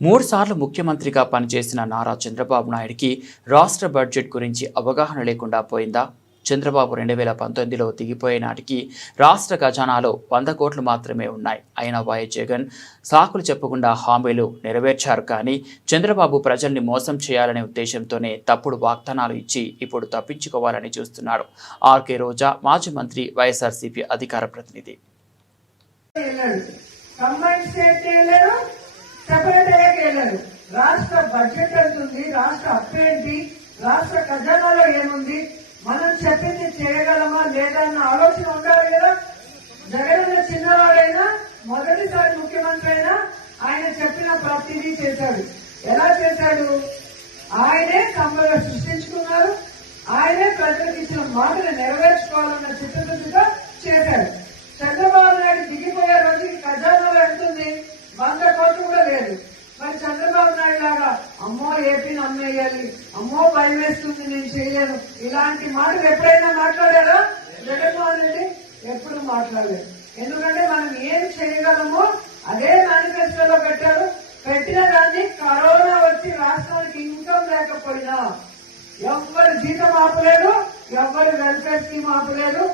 3 సార్లు ముఖ్యమంత్రిగా పనిచేసిన నారా చంద్రబాబు నాయుడికి రాష్ట్ర బడ్జెట్ గురించి అవగాహన లేకుండా పోయిందా? చంద్రబాబు 2019లో దిగిపోయే నాటికి రాష్ట్ర ఖజానాలో 100 కోట్లు మాత్రమే ఉన్నాయి. అయినా వైఎస్ జగన్ సాకులు చెప్పకుండా హామీలు నెరవేర్చారు. కానీ చంద్రబాబు ప్రజల్ని మోసం చేయాలనే ఉద్దేశంతోనే తప్పుడు వాగ్దానాలు ఇచ్చి ఇప్పుడు తప్పించుకోవాలని చూస్తున్నాడు. ఆర్కే రోజా, మాజీ మంత్రి, వైఎస్ఆర్సీపీ అధికార ప్రతినిధి. రాష్ట్ర బడ్జెట్ ఎంతుంది, రాష్ట్ర అప్పు ఏంటి, రాష్ట్ర ఖజానాలో ఏముంది, మనం చెప్పింది చేయగలమా లేదా అన్న ఆలోచన ఉండాలి కదా. జగన్ చిన్నవాడైనా మొదటిసారి ముఖ్యమంత్రి అయినా ఆయన చెప్పిన ప్రతిదీ చేశాడు. ఎలా చేశాడు? ఆయనే సంపద సృష్టించుకున్నారు, ఆయనే ప్రజలకు ఇచ్చిన మాటలు నెరవేర్చుకోవాలన్న చిత్తశుద్ధిగా చేశాడు. చంద్రబాబు నాయుడు దిగిపోయే రోజుకి ఖజానాలో ఎంతుంది? 100 కోట్లు కూడా లేదు. మరి చంద్రబాబు నాయుడు లాగా అమ్మో ఏపీని అమ్మేయాలి, అమ్మో భయం వేస్తుంది, నేను చేయలేను, ఇలాంటి మాటలు ఎప్పుడైనా మాట్లాడారా? జగన్మోహన్ రెడ్డి ఎప్పుడు మాట్లాడలేదు. ఎందుకంటే మనం ఏం చేయగలమో అదే మేనిఫెస్టోలో పెట్టారు. పెట్టిన దాన్ని కరోనా వచ్చి రాష్ట్రానికి ఇన్కమ్ లేకపోయినా ఎవ్వరు జీతం ఆపలేదు, ఎవ్వరు వెల్ఫేర్ స్కీమ్ ఆపలేదు,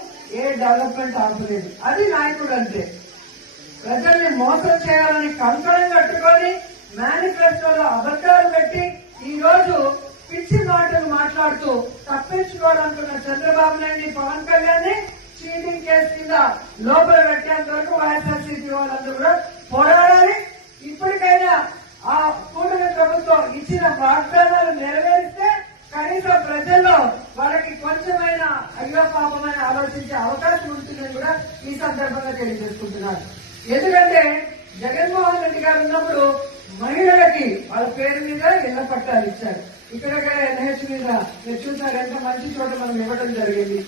ఏ డెవలప్మెంట్ ఆపలేదు. అది నాయకుడు అంటే. ప్రజల్ని మోసం చేయాలని కంకణం కట్టుకొని మేనిఫెస్టోలో అబద్దాలు పెట్టి ఈ రోజు పిచ్చి మాటలు మాట్లాడుతూ తప్పించుకోవాలనుకున్న చంద్రబాబు నాయుడిని, పవన్ కళ్యాణ్ ని చీటింగ్ కేసు కింద లోపల పెట్టేంత వరకు వైఎస్ఆర్సీపీ వాళ్ళందరూ కూడా పోరాడాలి. ఇప్పటికైనా ఆ కూటమి ప్రభుత్వం ఇచ్చిన వాగ్దానాలు నెరవేరిస్తే కనీసం ప్రజల్లో వాళ్ళకి కొంచెమైనా అయ్యో పాపమైన ఆలోచించే అవకాశం ఉంటుందని కూడా ఈ సందర్భంగా తెలియజేసుకుంటున్నారు. ఎందుకంటే జగన్మోహన్ రెడ్డి గారు ఉన్నప్పుడు మహిళలకి వాళ్ళ పేరు మీద ఇళ్ల పట్టాలు ఇచ్చారు. ఇక్కడ ఎన్హెచ్ మీద మీరు చూసారు, ఎంత మంచి చోట మనం ఇవ్వడం జరిగింది.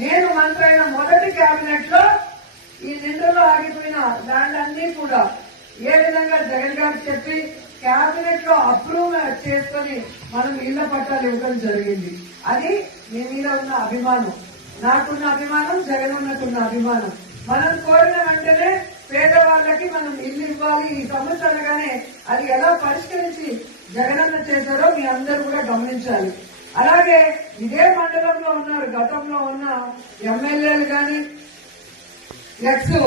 నేను మంత్రి అయిన మొదటి కేబినెట్ లో ఈ నిండులో ఆగిపోయిన ల్యాండ్ అన్ని కూడా ఏ విధంగా జగన్ గారు చెప్పి కేబినెట్ లో అప్రూవ్ చేసుకుని మనం ఇళ్ల పట్టాలు ఇవ్వడం జరిగింది. అది మీ మీద ఉన్న అభిమానం, నాకున్న అభిమానం, జగన్ ఉన్నకున్న అభిమానం. మనం కోరిన వెంటనే పేదవాళ్ళకి మనం ఇల్లు ఇవ్వాలి. ఈ సమస్య అనగానే అది ఎలా పరిష్కరించి జగనన్న చేశారో మీ అందరూ కూడా గమనించాలి. అలాగే ఇదే మండలంలో ఉన్నారు, గతంలో ఉన్న ఎమ్మెల్యేలు కానీ, ఎక్స్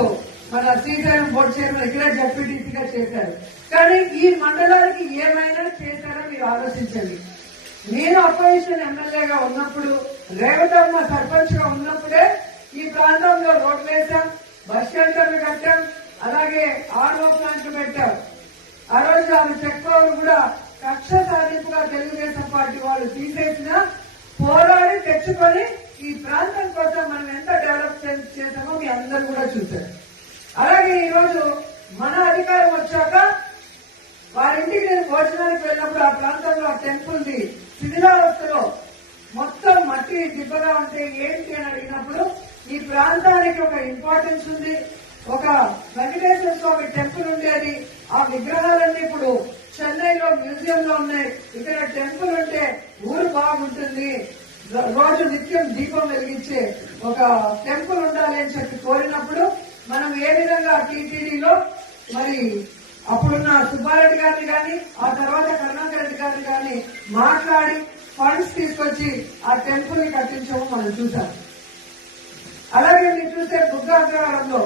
మన శ్రీశైలం బోర్డు చైర్మన్ ఇక్కడ జడ్పీటీసీగా చేశారు. కానీ ఈ మండలానికి ఏమైనా చేశారో మీరు ఆలోచించండి. నేను అపోజిషన్ ఎమ్మెల్యేగా ఉన్నప్పుడు, రేవతమ్మ సర్పంచ్ గా ఉన్నప్పుడే ఈ ప్రాంతంలో రోడ్లు వేశాం, బస్ షెల్టర్లు కట్టాం, అలాగే ఆర్ఓ ప్లాంట్లు పెట్టాం. ఆ రోజు ఆమె చెక్కోలు కూడా కక్ష సాధింపుగా తెలుగుదేశం పార్టీ వాళ్ళు తీసేసిన పోరాడి తెచ్చుకొని ఈ ప్రాంతం కోసం మనం ఎంత డెవలప్ చేసామో మీ అందరూ కూడా చూశారు. అలాగే ఈ రోజు మన అధికారం వచ్చాక వారింటికి నేను భోజనానికి వెళ్ళినప్పుడు ఆ ప్రాంతంలో ఆ టెంపుల్ ది శిథిలావస్థలో మొత్తం మట్టి దిబ్బగా ఉంటే ఏంటి అని అడిగినప్పుడు ఈ ప్రాంతానికి ఒక ఇంపార్టెన్స్ ఉంది, ఒక వెంకటేశ్వర స్వామి టెంపుల్ ఉండేది, ఆ విగ్రహాలన్నీ ఇప్పుడు చెన్నైలో మ్యూజియం లో ఉన్నాయి, ఇక్కడ టెంపుల్ ఉంటే ఊరు బాగుంటుంది, రోజు నిత్యం దీపం వెలిగించే ఒక టెంపుల్ ఉండాలి అని చెప్పి కోరినప్పుడు మనం ఏ విధంగా టీటీడీలో మరి అప్పుడున్న సుబ్బారెడ్డి గారిని కానీ, ఆ తర్వాత కరుణాకర్ రెడ్డి గారిని కానీ మాట్లాడి ఫండ్స్ తీసుకొచ్చి ఆ టెంపుల్ ని కట్టించడం మనం చూసాం. అలాగే మీరు చూసే బుద్ధాగ్రహారంలో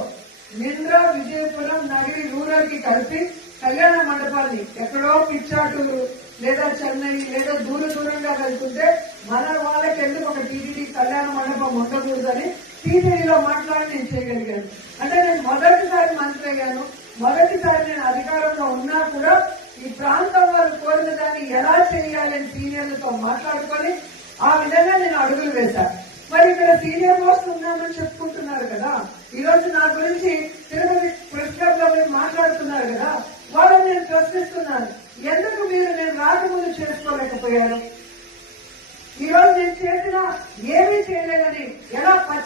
నింద్ర, విజయపురం, నగరి రూరల్ కి కలిపి కళ్యాణ మండపాన్ని ఎక్కడో పిచ్చాటూరు లేదా చెన్నై లేదా దూరంగా వెళ్తుంటే మన వాళ్ళకి ఎందుకు ఒక టీటీడీ కళ్యాణ మండపం ఉండకూడదని టీటీడీలో మాట్లాడి నేను చేయగలిగాను. అంటే నేను మొదటిసారి మంత్రి అయ్యాను, మొదటిసారి నేను అధికారంలో ఉన్నా కూడా ఈ ప్రాంతం వాళ్ళు కోరిన దాన్ని ఎలా చేయాలని సీనియర్లతో మాట్లాడుకొని ఆ విధంగా నేను అడుగులు వేశాను. మరి ఇక్కడ సీనియర్ మోస్ట్ ఉన్నామని చెప్పుకుంటున్నారు కదా, ఈ రోజు నా గురించి తిరుపతి ప్రెస్ క్లబ్ లో మీరు మాట్లాడుతున్నారు కదా, వాళ్ళని నేను ప్రశ్నిస్తున్నాను, ఎందుకు మీరు నేను రాకముందు చేసుకోలేకపోయాను?